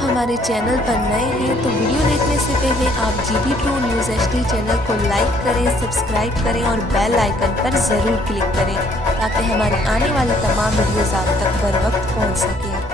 आप हमारे चैनल पर नए हैं तो वीडियो देखने से पहले आप GB true news HD channel को लाइक करें, सब्सक्राइब करें और बेल आइकन पर ज़रूर क्लिक करें ताकि हमारे आने वाली तमाम वीडियोज़ आप तक बर वक्त पहुँच सकें।